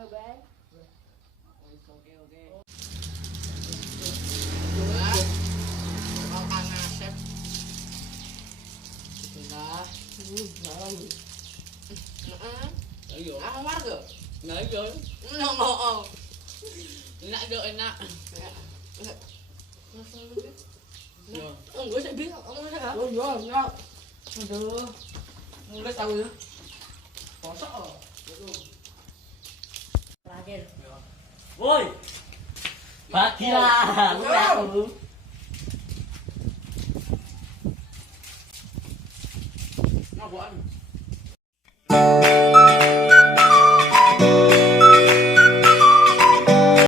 Makan asep. Itulah. Ayo. Ang warga. Ngayon. No. Enak do enak. Gue saya bilang, kamu saya. Oh ya. Aduh. Mulai tahu ya. Kosong. Pelajar. Woi. Bagilah, lu aku. Ngapain?